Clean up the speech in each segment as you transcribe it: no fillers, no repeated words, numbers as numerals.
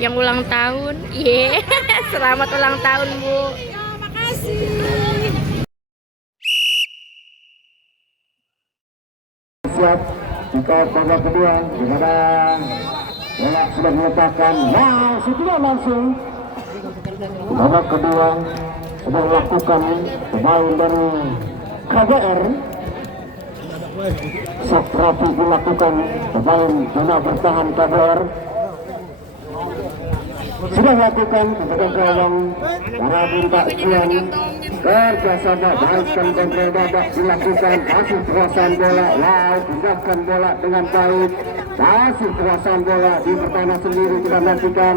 yang ulang tahun. Ye, selamat ulang tahun, Bu. Ya, makasih. Siap jika babak kedua di mana bola sudah diletakkan. Nah, sudah langsung babak kedua sudah dilakukan pemain dari KBR. Rapi dilakukan pemain zona bertahan KBR. Sudah lakukan kepada gawang para bintang Sian kerjasama baik dan kontrol babak dilakukan, masih penguasaan bola, wow, pindahkan bola dengan baik, masih penguasaan bola di pertahanan sendiri. Kita nantikan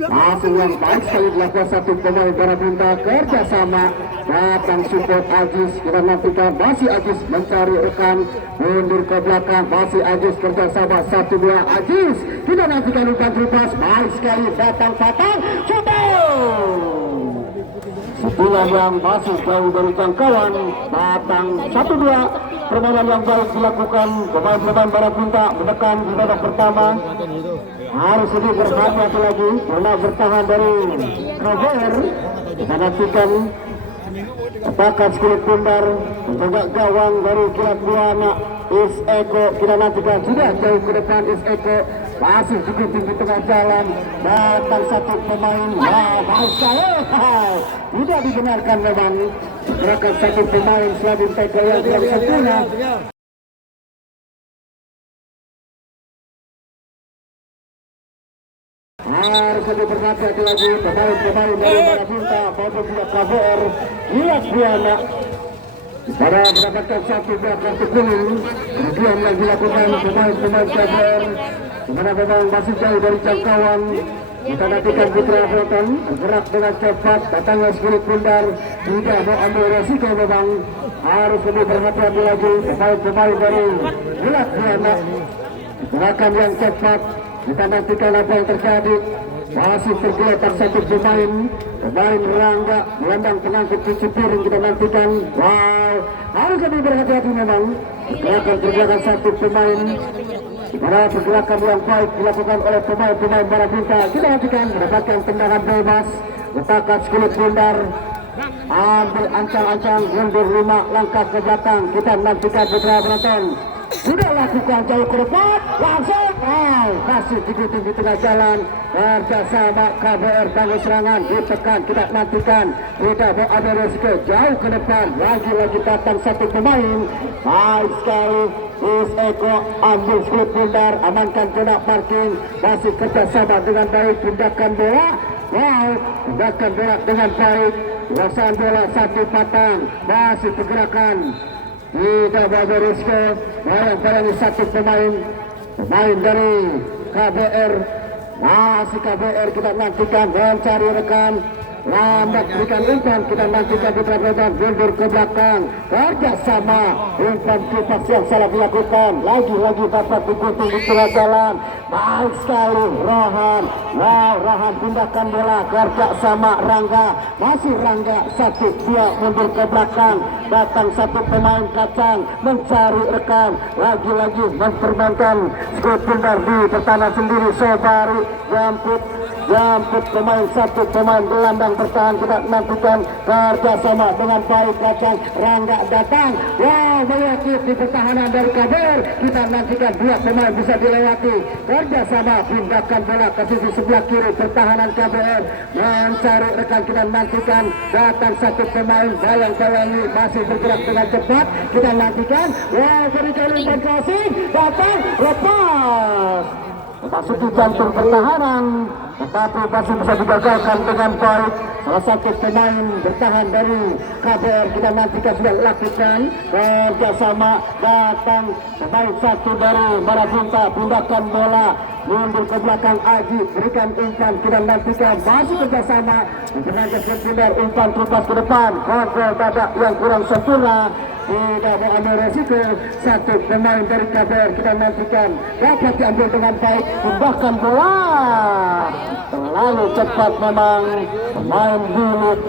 masih yang baik sekali dilakukan satu pemain para bintang kerjasama datang support Ajis. Kita nantikan masih Ajis mencari rekan, mundur ke belakang, masih Ajis kerjasama 1-2 Ajis. Kita nantikan umpan terlepas, baik sekali datang patang, sebulan yang masih jauh dari jangkauan, datang 1-2. Permainan yang baik dilakukan pemain-pemain Barat Bintang menekan di babak pertama. Harus lebih berhati-hati lagi karena bertahan dari KBR. Kita nantikan Bakat Kulit Bundar menjaga gawang dari Kilat Buana Is Eko. Kita nantikan sudah jauh ke depan Is Eko, masih cukup tinggi tengah jalan, datang satu pemain. Wah, baik sekali, tidak dibenarkan memang gerakan satu pemain Sladin Teko yang tidak sempurna. Harus lebih berhati-hati lagi pemain-pemain dari Barat Bintang maupun juga KBR. Kilat Buana pada mendapatkan satu buah kartu kuning. Kemudian yang dilakukan pemain-pemain KBR dimana memang masih jauh dari jangkauan. Kita nantikan Putra Flotan bergerak dengan cepat, datangnya Kulit Bundar, tidak mau ambil resiko. Memang harus lebih berhati-hati lagi pemain-pemain dari Kilat Buana. Gerakan yang cepat, kita nantikan apa yang terjadi. Masih tergeletak satu pemain Rangga gelandang pengangkut cuci piring. Kita nantikan, wow, harus lebih berhati-hati memang. Pergerakan satu pemain, karena pergerakan yang baik dilakukan oleh pemain-pemain Barat Bintang. Kita nantikan mendapatkan tendangan bebas. Letakkan Kulit Bundar, ambil ancang-ancang, mundur 5 langkah ke belakang. Kita nantikan Putra Penonton sudah lakukan jauh ke depan, langsung masih tinggi-tinggi tengah jalan kerjasama KBR. Tangguh serangan ditekan, kita nantikan tidak mau ada resiko, jauh ke depan, lagi-lagi datang satu pemain. Baik sekali Is Eko, ambil Kulit Bundar, amankan zona parking, masih kerjasama dengan baik, pindahkan bola, wow, pindahkan bola dengan baik, kuasaan bola satu patang, masih pergerakan tidak ada risiko. Barang-barang satu pemain dari KBR, masih KBR. Kita nantikan mencari rekan, lambat berikan umpan. Kita nantikan Putra Penonton mundur ke belakang, kerjasama umpan kipas yang salah dilakukan, lagi-lagi dapat digunting di tengah jalan. Baik sekali Rohan, wow, Rohan pindahkan bola, kerjasama Rangga, masih Rangga 1-2 mundur ke belakang, datang satu pemain Kacang mencari rekan, lagi-lagi mempermainkan Kulit Bundar di pertahanan sendiri. Sobari jamput pemain satu pemain gelandang bertahan. Kita nantikan kerjasama dengan baik Kacang, Rangga datang, wow, melewati di pertahanan dari KBR. Kita nantikan dua pemain bisa dilewati, kerjasama pindahkan bola ke sisi sebelah kiri pertahanan KBR mencari rekan. Kita nantikan datang satu pemain bayang-bayangi, masih bergerak dengan cepat. Kita nantikan, wow, berikan umpan crossing, datang lepas masuki jantung pertahanan, tetapi masih bisa digagalkan dengan baik. Salah satu pemain bertahan dari KBR kita nantikan sudah lakukan kerjasama, datang pemain satu dari Barat Bintang, pindahkan bola, mundur ke belakang Aji, berikan umpan. Kita nantikan masih kerjasama menangkap Bundar, umpan terlepas ke depan, kontrol badak yang kurang sempurna, tidak mau ambil resiko. Satu pemain dari KBR kita nantikan dapat diambil dengan baik, pindahkan bola terlalu cepat memang pemain Bulut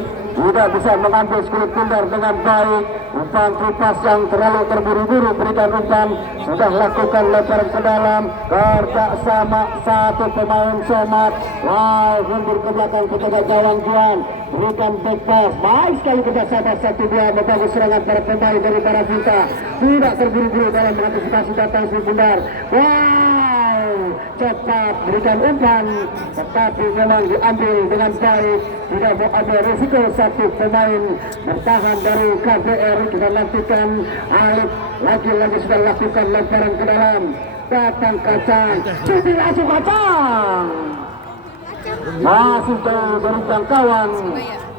tidak bisa mengambil kulit pundar dengan baik. Umpan tripas yang terlalu terburu-buru, berikan umpan, sudah lakukan lemparan ke dalam, kerja sama satu pemain Somad. Wow, mundur ke belakang kepada gawang Juan, berikan back pass, baik sekali kerja sama 1-2, membangun serangan para pemain dari Barabunta, tidak terburu-buru dalam mengantisipasi datang kulit pundar. Wow, cepat berikan umpan, tetapi memang diambil dengan baik, tidak mau ada risiko satu pemain bertahan dari KBR. Kita nantikan Alif lagi-lagi sudah lakukan lemparan ke dalam, datang Kacang, jadi langsung Kacang, masih jauh dari jangkauan,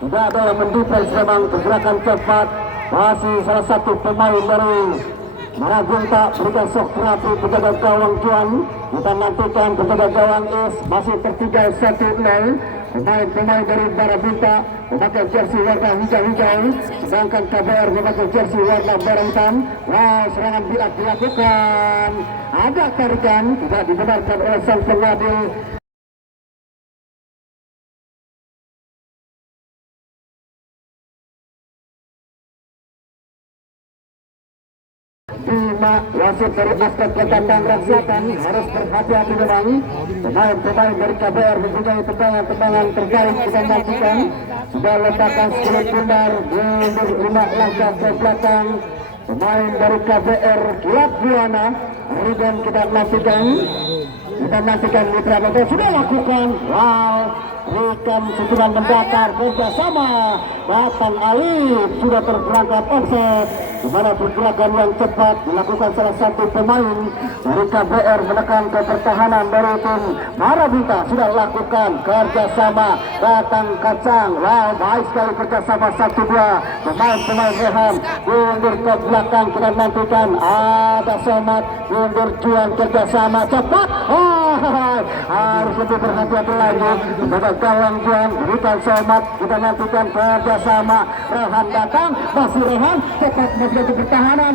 tidak ada yang mendefense, memang pergerakan cepat, masih salah satu pemain dari Marabunta, berikan sok terapi penjaga gawang Juan. Kita nantikan penjaga gawang Is, masih tertinggal 1-0. Pemain-pemain dari Marabunta memakai jersey warna hijau-hijau, sedangkan KBR memakai jersey warna merah hitam. Wow, serangan dilakukan, ada tarikan, tidak dibenarkan oleh sang pengadil. Wasit dari Askat Kota Tangerang Selatan harus berhati-hati memang. Pemain-pemain dari KBR mempunyai tendangan-tendangan terbaik. Kita nantikan sudah letakkan kulit pundar, mundur 5 langkah ke belakang. Pemain dari KBR Kilap Buana, Ridwan kita nantikan Mitra Bogor sudah lakukan. Wow, berikan sentuhan mendatar kerjasama Batang Alif sudah terperangkap offset, di mana pergerakan yang cepat dilakukan salah satu pemain dari KBR menekan ke pertahanan dari tim Marabunta. Sudah lakukan kerjasama Batang Kacang. Wow, baik sekali kerjasama 1-2 pemain-pemain Rehan, mundur ke belakang. Kita nantikan ada Somad, mundur Juan, kerjasama cepat. Harus lebih berhati-hati lagi pada gawang Juan, berikan Somad. Kita nantikan kerjasama Rehan datang, masih Rehan cepat menjadi pertahanan.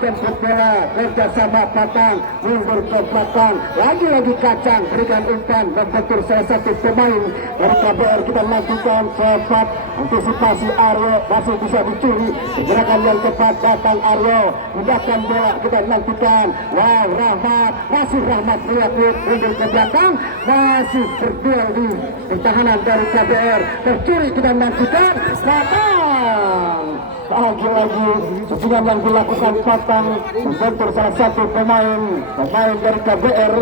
Jemput bola, kerjasama Patang, mundur ke belakang, lagi-lagi Kacang, berikan umpan, membentur salah satu pemain dari KBR. Kita nantikan cepat, antisipasi Aryo, masih bisa dicuri, gerakan yang cepat datang Aryo, pindahkan bola. Kita nantikan, wow, Rahmat, masih Rahmat lihat mundur ke belakang, masih berduel di pertahanan dari KBR, tercuri. Kita nantikan Patang, lagi-lagi sesuatu yang dilakukan Patang, membentur salah satu pemain dari KBR,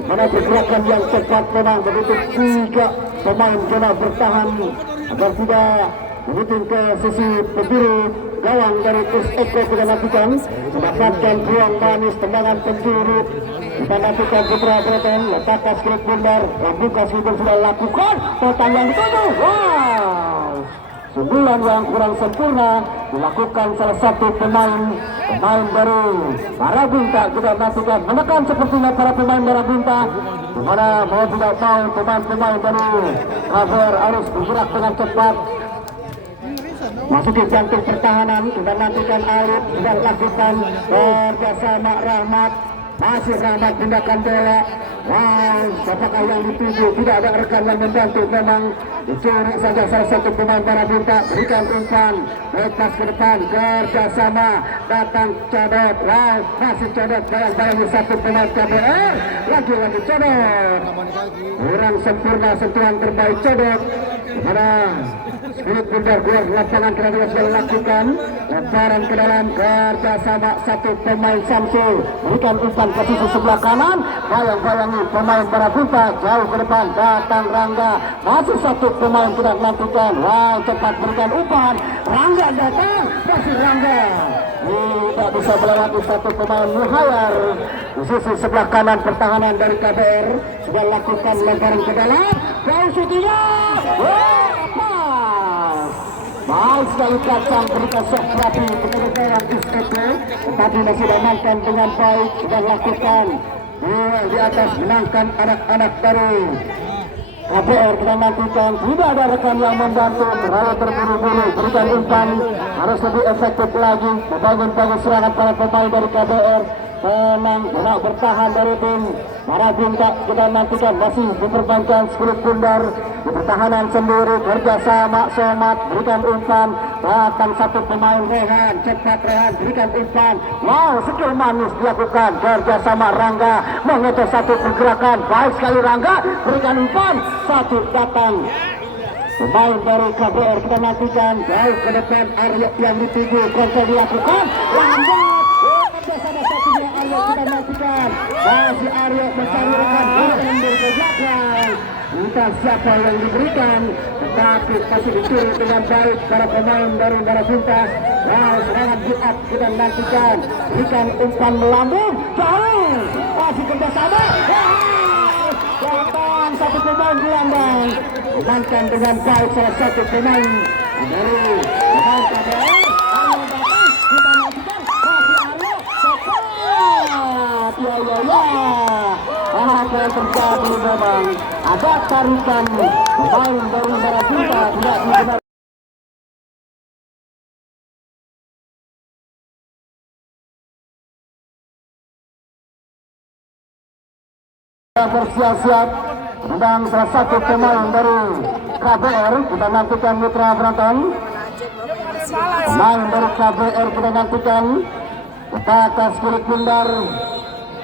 mana pergerakan yang cepat memang begitu. 3 pemain kena bertahan agar tidak menutup ke sisi penjuru gawang dari Kus Eko. Kita nantikan mendapatkan peluang manis, tendangan penjuru. Kita nantikan Putra Breton, letakkan skrip bundar, Rambuka sudah lakukan total yang dituju. Wow, 9 yang kurang sempurna dilakukan salah satu pemain dari Marabunta. Kita nantikan menekan sepertinya para pemain Marabunta, di mana mau tidak mau pemain-pemain dari KBR harus bergerak dengan cepat masukin jantung pertahanan. Kita nantikan Alif sudah lakukan kerjasama Rahmat, masih Rahmat pindahkan bola. Wow, apakah yang dituju? Tidak ada rekan yang membantu, memang dicuri saja salah satu pemain Marabunta. Berikan umpan, lepas ke depan, kerjasama datang Codot. Wow, masih Codot, bayang-bayang satu pemain KBR, lagi-lagi Codot, kurang sempurna sentuhan terbaik Codot. Mana kulit pundar keluar lapangan, kita sudah lakukan lemparan ke dalam, kerjasama satu pemain Samsul, berikan umpan ke sisi sebelah kanan, bayang-bayangi pemain Marabunta jauh ke depan, datang Rangga, masih satu pemain tidak nantikan. Wow, cepat berikan umpan, Rangga datang, masih Rangga tidak bisa melewati satu pemain Muhayyar di sisi sebelah kanan pertahanan dari KBR. Sudah lakukan lemparan ke dalam, jauh shootingnya. Baik sekali Kacang, berikan sok terapi kepada gawang Eko, tetapi masih diamankan dengan baik. Sudah lakukan di atas, menangkan anak-anak dari KBR. Kita nantikan tidak ada rekan yang membantu, terlalu terburu-buru, berikan umpan, harus lebih efektif lagi membangun serangan para pemain dari KBR. Tenang, bertahan dari tim Marabunta kita nantikan masih memperbankan Spirit Pundar di pertahanan sendiri, kerjasama Somat berikan umpan, datang satu pemain Rehan, cepat Rehan berikan umpan, wow skill manis dilakukan, kerjasama Rangga mengetuk satu pergerakan, baik sekali Rangga berikan umpan, satu datang pemain dari KBR kita nantikan, jauh ke depan Aryo yang dituju, kontrol dilakukan, lambat, kerjasama satunya Aryo kita nantikan, masih Aryo mencari rekan mundur ke belakang, entah siapa yang diberikan, tetapi masih dicuri dengan baik para pemain dari Marabunta. Nah, serangan build up kita nantikan, berikan umpan melambung, jauh, masih kerjasama, datang satu pemain gelandang, dimainkan dengan baik salah satu pemain dari pemain KBR. Aryo datang, kita nantikan, masih Aryo, cepat, ya. Apa yang terjadi memang ada tarikan pemain dari Marabunta tidak dibenar. Bersiap-siap menang salah satu pemain dari KBR, kita nantikan Mitra Penonton. Pemain dari KBR kita nantikan, kita atas Spirit Pundar.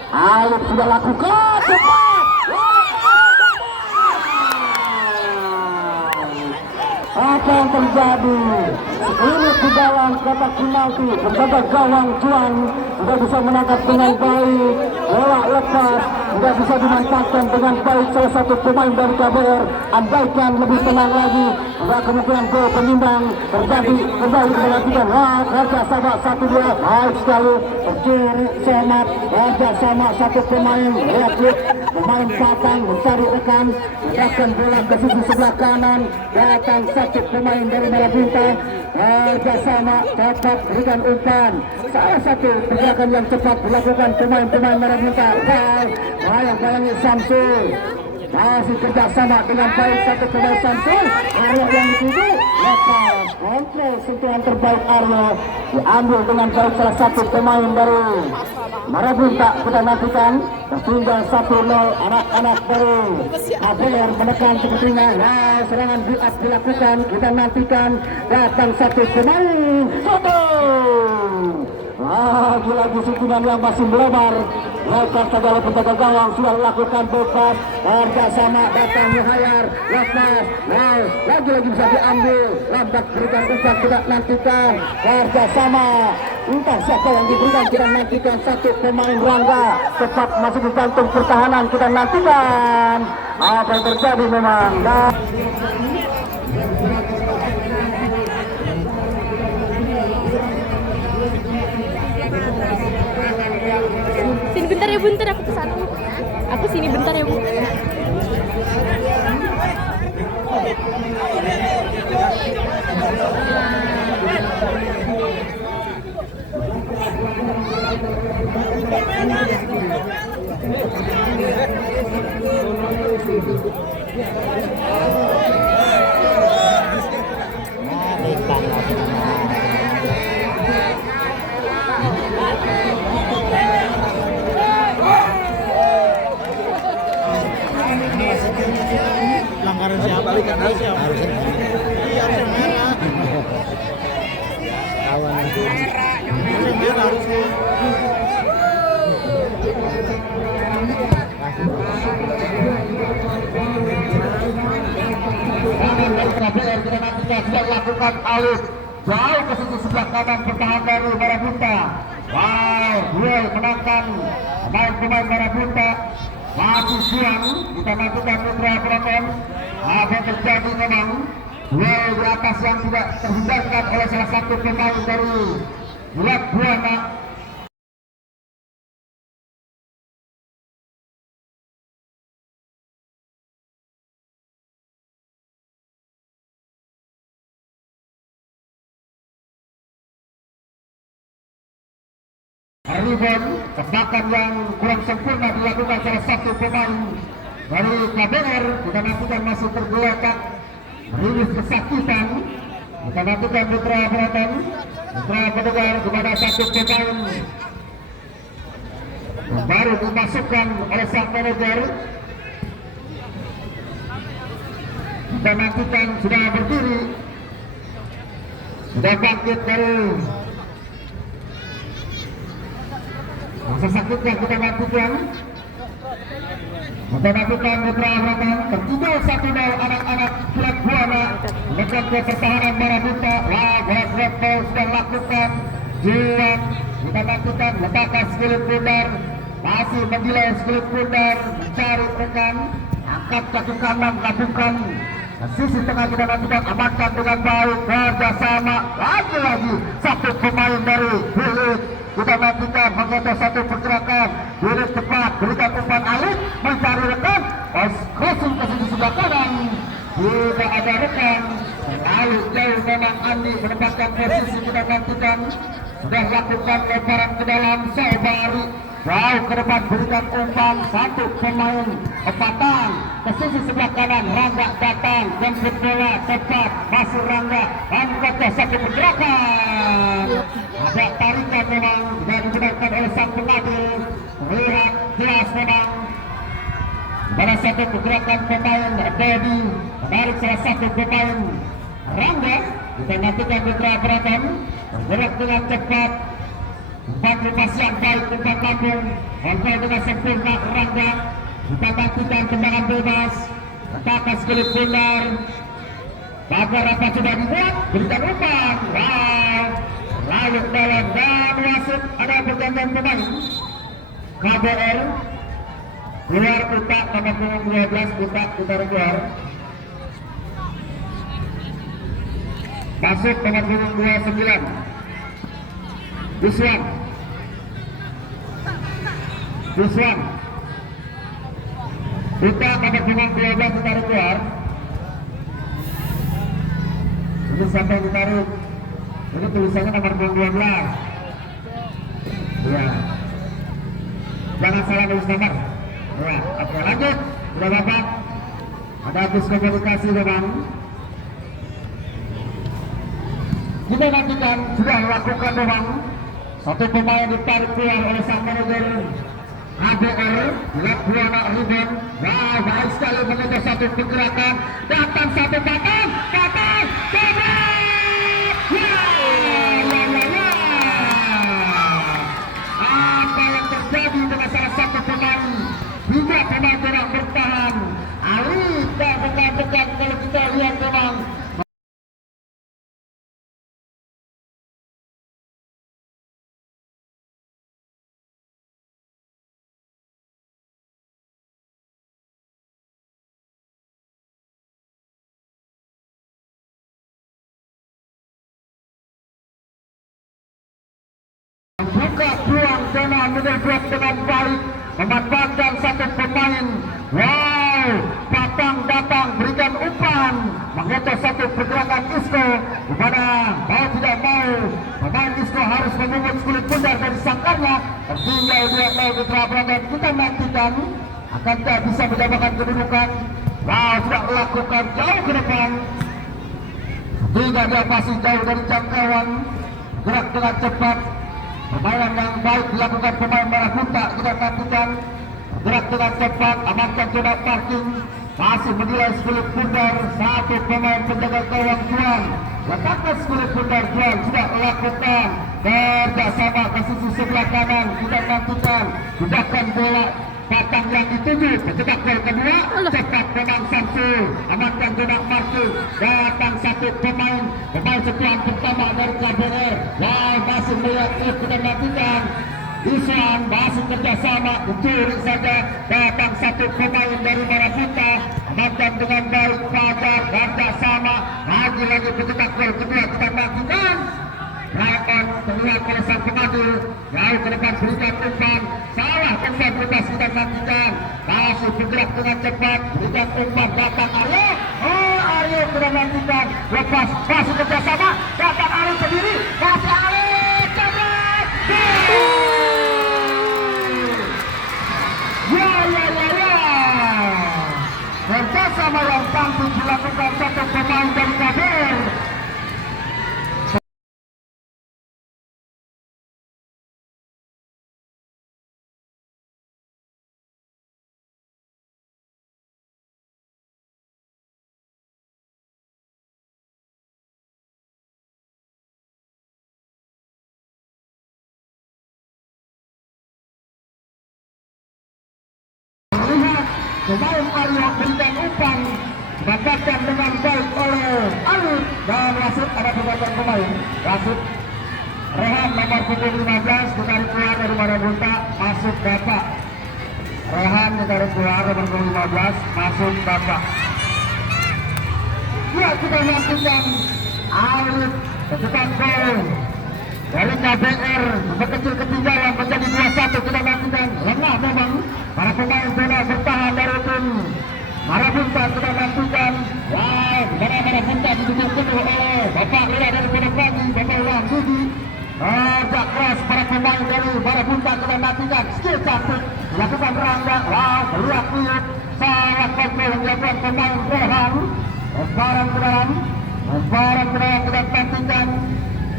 Alif sudah lakukan, cepat. Apa yang terjadi? Ini di dalam kotak penalti, penjaga gawang Juan sudah bisa menangkap dengan baik, bola lepas, sudah bisa dimanfaatkan dengan baik salah satu pemain dari KBR. Andaikan lebih tenang lagi, ada kemungkinan gol penimbang terjadi kembali menantikan. Kerja sama 1-2, baik sekali, tercuri Somat, kerja sama satu pemain, lihat pemain Batang mencari rekan, menyerahkan bola ke sisi sebelah kanan, datang satu pemain dari Marabunta, kerjasama cepat berikan umpan, salah satu pergerakan yang cepat dilakukan pemain-pemain Marabunta, bayang-bayangi Samsul, masih kerjasama dengan baik satu pemain Samsul, Aryo yang dituju, lepas, kontrol sentuhan terbaik Aryo, diambil dengan baik salah satu pemain dari Marabunta kita nantikan, tertinggal 1-0 anak-anak dari KBR menekan kepentingan. Nah, serangan build up dilakukan, kita nantikan, datang satu pemain, lagi-lagi sentuhan yang masih melebar, lepas segala penjaga gawang sudah lakukan bebas, kerjasama datang Muhayyar, lepas, nah lagi-lagi bisa diambil, lambat berikan umpan kita nantikan, kerjasama, entah siapa yang diberikan kita nantikan, satu pemain Rangga, cepat masuk di kantung pertahanan kita nantikan, apa yang terjadi memang. Sini bentar ya Bu, bentar aku kesana. Aku sini bentar ya Bu. Pelanggaran siapa? Pelanggaran siapa? Iya, harusnya merah. Kawan itu. Harusnya merah harusnya. KBR kita nantikan sudah lakukan Alif jauh ke sisi sebelah kanan pertahanan dari Marabunta. Wow, duel menangkan pemain Marabunta. Masih siang kita nantikan Mitra Penonton. Apa yang terjadi memang duel di atas yang tidak terhindarkan oleh salah satu pemain dari Bulat Buana. Ribon, tebakan yang kurang sempurna dilakukan salah satu pemain dari KBR. Kita nantikan masih tergeletak, rilis kesakitan. Kita nantikan Mitra Penonton, Mitra pendengar kepada satu pemain baru dimasukkan oleh sang manajer. Kita nantikan sudah berdiri, sudah bangkit dari rasa sakitnya. Kita nantikan Mitra Abraham tertinggal 1-0 anak-anak Kilat Buana menekan ke pertahanan Marabunta. Wah, Gretel sudah lakukan jilat. Kita nantikan letakkan Skulit Bundar, masih mendelay Skulit Bundar mencari rekan, angkat kaki kanan lakukan sisi tengah. Kita nantikan amankan dengan baik, kerjasama lagi satu pemain dari Bilik. Kita nantikan mengetes satu pergerakan Bilik cepat berikan umpan alik mencari rekan, crossing ke sisi sebelah kanan, tidak ada rekan, lalu jauh memang Andi menempatkan posisi. Kita nantikan sudah lakukan lemparan ke dalam Sobari, jauh ke depan berikan umpan satu pemain empatan ke sisi sebelah kanan. Rangga datang jemput bola cepat, masuk Rangga ke satu pergerakan, ada tarikan memang dan digunakan oleh sang pengadil. Terlihat jelas memang pada satu pergerakan pemain Dedi menarik salah satu pemain Rangga. Kita nantikan Mitra Abraham bergerak dengan cepat, umpan lepas yang baik, umpan lambung kontrol dengan sempurna Rangga. Kita nantikan tendangan bebas, letakkan Skulit Bundar, Bagar apa sudah dibuat, berikan umpan, wow, lalu dalam dan wasit ada pergantian pemain. KBR keluar Utak nomor punggung 12, Utak putar keluar, masuk nomor punggung 29 Juswan Utak nomor punggung 12 putar keluar. Ini sampai ditarik, ini tulisannya nomor punggung 12 ya, jangan salah nulis nomor ya. Oke, lanjut, sudah bapak ada habis komunikasi memang. Kita nantikan sudah lakukan memang satu pemain ditarik keluar oleh sang manajer ABR. Lihat Buana Ruben, wow, baik sekali mengejar satu pergerakan, datang satu batang apa yang terjadi dengan salah satu pemain, tiga pemain yang bertahan. Alif dan dekat kalau kita lihat memang buka peluang dengan mendebat dengan baik, memanfaatkan satu pemain. Wow, datang berikan umpan, mengetes satu pergerakan Isco, di mana mau tidak mau pemain Isco harus memungut Skulit Bundar dari sangkarnya. Tertinggal 2-0 Mitra Abraham. Kita nantikan akankah bisa mendapatkan kedudukan. Wow, sudah lakukan jauh ke depan, tidak dia pasti jauh dari jangkauan, gerak dengan cepat. Permainan yang baik dilakukan pemain Marabunta. Kita nantikan gerak dengan cepat, amankan zona parking, masih menilai Skulit Bundar, satu pemain penjaga gawang Juan. Letakkan Skulit Bundar, Juan sudah lakukan kerjasama ke sisi sebelah kanan. Kita nantikan gunakan bola batang yang dituju, pencetak gol kedua, cepat memang Samsul, amankan zona parking, datang satu pemain setelan pertama dari KBR. Wah, masih melihat kita nantikan Iswan, masih kerjasama, mencuri saja, datang satu pemain dari Marabunta, amankan dengan baik Fajar, kerjasama, lagi pencetak gol kedua. Kita nantikan Rakan terlihat oleh sang pengadil, jauh ke depan berikan umpan, salah umpan bebas. Kita nantikan, masih bergerak dengan cepat, berikan umpan, datang Aryo, Aryo kita nantikan, lepas, masih kerjasama, datang Aryo sendiri, kasih Aryo, cepat, kerjasama yang cantik dilakukan satu pemain dari KBR. pemain Aryo berikan umpan, dapatkan dengan baik oleh Alif dan wasit. Ada perbuatan pemain wasit. Rehan nomor punggung 15 ditarik keluar dari Marabunta, masuk Bapak. Rehan ditarik keluar nomor punggung 15, masuk Bapak. Ya, kita nantikan Alif cetak gol dari KBR berkecil ketinggalan menjadi 2-1. Kita nantikan lengah memang para pemain bola bertahan dari tim Marabunta. Kita nantikan Marabunta didukung penuh oleh Bapak Lila dari Pondok Pagi, Bapak Iwan Budi. Agak keras para pemain dari Marabunta. Kita nantikan skill cantik dilakukan Rangga. Berlihat-lihat sangat kontrol yang dilakukan pemain Rehan. Lemparan ke dalam kita nantikan.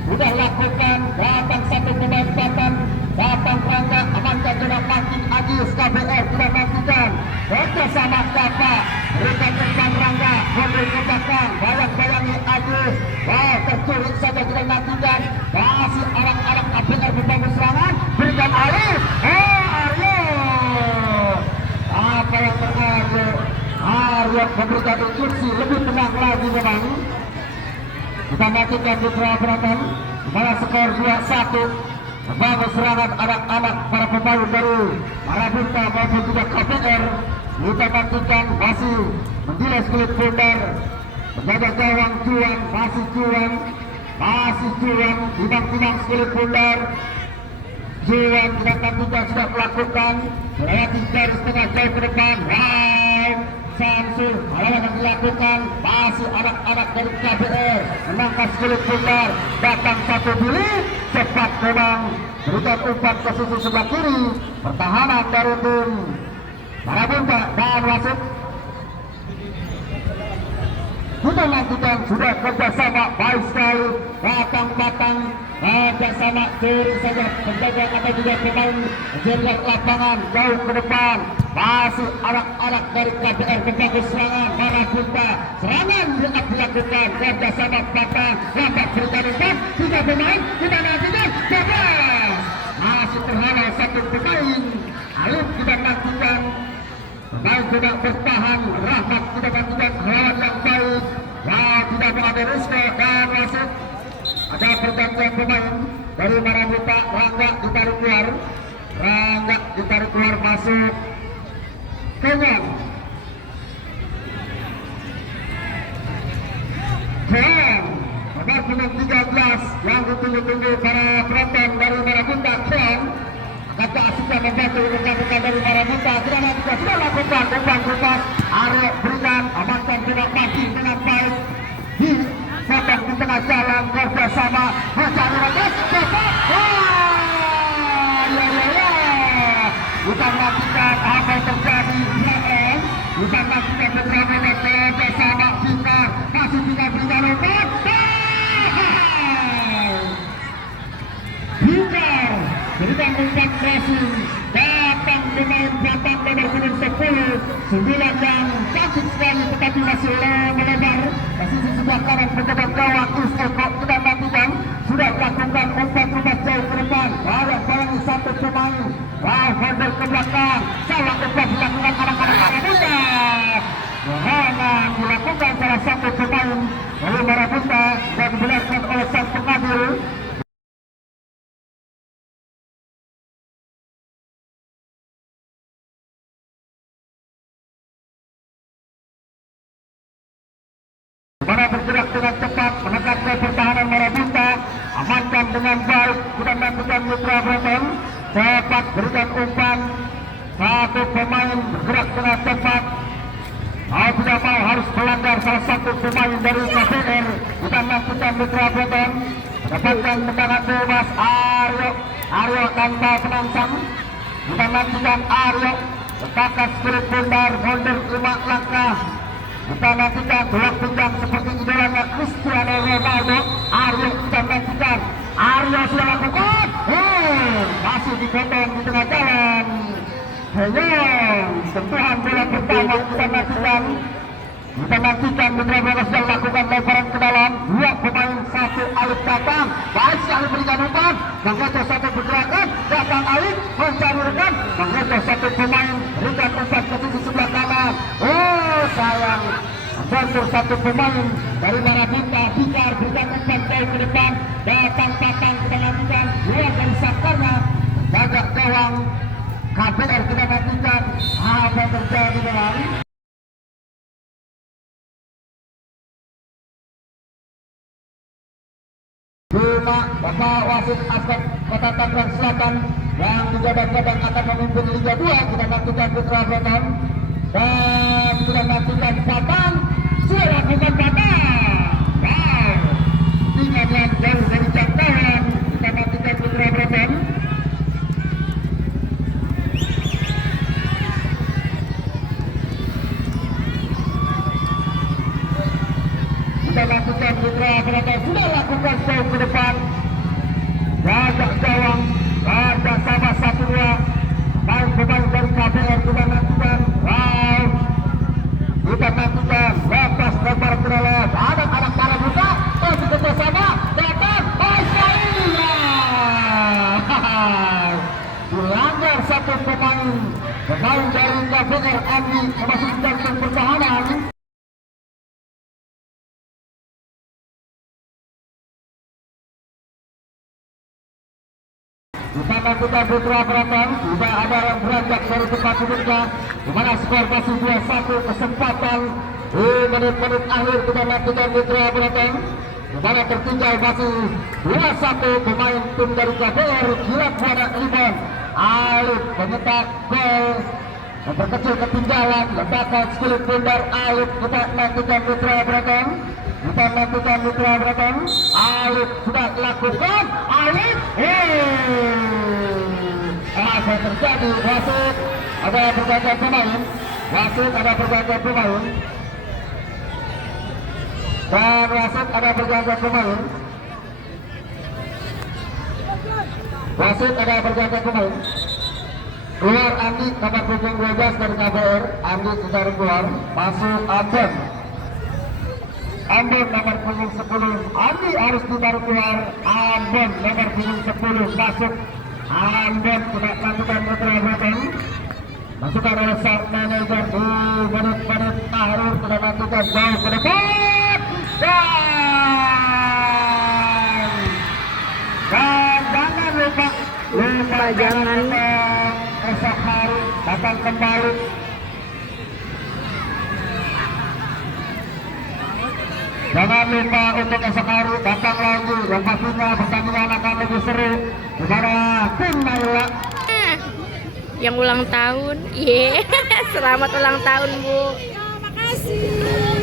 Sudah lakukan, datang satu pemain Batam, datang Rangga, amankan sudah makin Agis KBR. Kita nantikan bersama Bapak, berikan umpan Rangga, memberi ke belakang, bayang-bayangi Agis. Terculik saja. Kita nantikan, masih anak-anak KBR membangun serangan, berikan Alif. Aryo, apa yang terjadi? Aryo memberikan instruksi lebih tenang lagi memang. Kita nantikan di penonton, malah skor 2-1. Membangun serangan anak-anak para pemain dari Marabunta maupun juga KBR. Kita nantikan masih mendiles kulit pundar, menjaga gawang Juan, masih Juan, timang-timang kulit pundar. Juan kita nantikan sudah melakukan melewati garis tengah jauh ke depan. Samsul akan dilakukan, masih anak-anak dari KBR menangkap kulit pundar, datang satu bilik cepat memang berikan umpan ke sisi sebelah kiri pertahanan dari tim Marabunta dan wasit. Kita nantikan sudah kerjasama baik sekali, batang-batang kerjasama kiri saja penjaga atau juga pemain jenderal lapangan jauh ke depan. Masih anak-anak dari KBR membangun serangan Marabunta. Serangan yang dilakukan kerjasama batang, lambat berikan umpan, 3 pemain. Kita nantikan bebas, masih terhalang 1 pemain. Alif kita nantikan pemain tidak bertahan. Rahmat kita nantikan lawan yang baik. Tidak mengambil Rizko dan wasit. Ada pergantian pemain dari Marabunta. Rangga ditarik keluar, masuk Kenyang. Nomor punggung 13 yang ditunggu-tunggu para penonton dari Marabunta. Kata asiknya membantu menjatuhkan dari Marabunta. Sudah lakukan umpan bebas. Aryo berikan, amankan tidak mati dengan baik. Potong di tengah jalan bersama mencari batas. Kita nantikan apa yang terjadi. Kita nantikan beberapa bersama kita. Masih tidak berikan umpan. Bukar berikan umpan racing. Datang pemain Batam nomor 10 yang cantik sekali tetapi masih melebar. Posisi sebelah kanan mencoba gawang Eko. Kita nantikan sudah melakukan umpan jauh ke depan. Barang-barang 1 pemain. Handle ke belakang. Salah umpan dilakukan anak-anak Marabunta. Serangan dilakukan salah 1 pemain dari Marabunta dan dibenarkan oleh sang pengadil. Mana bergerak dengan cepat menekan ke pertahanan Marabunta, amankan dengan baik. Kita nantikan Mitra Breton cepat berikan umpan. 1 pemain bergerak dengan cepat. Mau tidak mau harus melanggar salah 1 pemain dari KBR. Kita nantikan Mitra Breton mendapatkan tendangan bebas. Aryo tanpa penangsang. Kita nantikan Aryo bertakas kulit pundar, mundur 5 langkah. Kita nantikan blok pinggang seperti idolanya Cristiano Ronaldo. Aryo kita nantikan. Aryo sudah lakukan. Masih dipotong di tengah jalan. Sentuhan bola pertama kita nantikan. Kita nantikan Mitra Breton sudah lakukan lemparan ke dalam. 2 pemain 1 Alif datang. Baik sekali berikan umpan. Mengejar 1 pergerakan. Datang Alif mencari rekan. Mengejar 1 pemain. Berikan umpan ke sisi sebelah kanan. sayang bentur satu pemain dari Marabunta. Fikar berikan umpan jauh ke depan, datang patang kita nantikan dua dari sakarnya gagak gawang KPR. Kita nantikan apa yang terjadi dengan Bima Bapak wasit aspek Kota Tangerang Selatan yang digadang-gadang akan memimpin Liga 2. Kita nantikan Putra Broton dan kita nantikan patang. Sudah lakukan patang. Wow, dengan yang jauh dari jangkauan. Kita nantikan Putra Broton. Kita lakukan Putra Broton sudah lakukan jauh ke depan. Gagak gawang ada sama 1-2 main pemain dari KPR. Kita nantikan wow, kita nantikan lepas lebar ke dalam anak-anak para muda masih kerjasama datang dilanggar satu pemain dari KPR Andi masih jantung pertahanan. Kita nantikan Putra Broton sudah ada yang beranjak dari tempat duduknya, di mana skor masih 2-1. Kesempatan di menit-menit akhir kita nantikan Putra Broton, di mana tertinggal masih 2-1. Pemain tim dari KPR Kilat Buana Ibon Alif menyetak gol memperkecil ketinggalan. Ledakan skill pundar Alif. Kita nantikan Putra Broton. Kita nantikan Putra Broton. Alif sudah lakukan. Alif apa yang terjadi? Wasit ada pergantian pemain. Wasit ada pergantian pemain. Dan wasit ada pergantian pemain. Wasit ada pergantian pemain. Keluar Andi nomor punggung 12 dari KPR. Andi sudah keluar. Masuk Ambon. Ambon nomor punggung 10. Andi harus ditaruh keluar. Ambon nomor punggung 10 masuk. Ambon tidak lakukan Putra Broton. Masukkan oleh sang manajer di menit-menit akhir. Tidak lakukan jauh ke depan. Dan jangan lupa jangan esok hari datang kembali. Jangan lupa untuk esok hari datang lagi. Yang pastinya pertandingan akan lebih seru kepada tim Naila yang ulang tahun. Selamat ulang tahun, Bu. Terima kasih.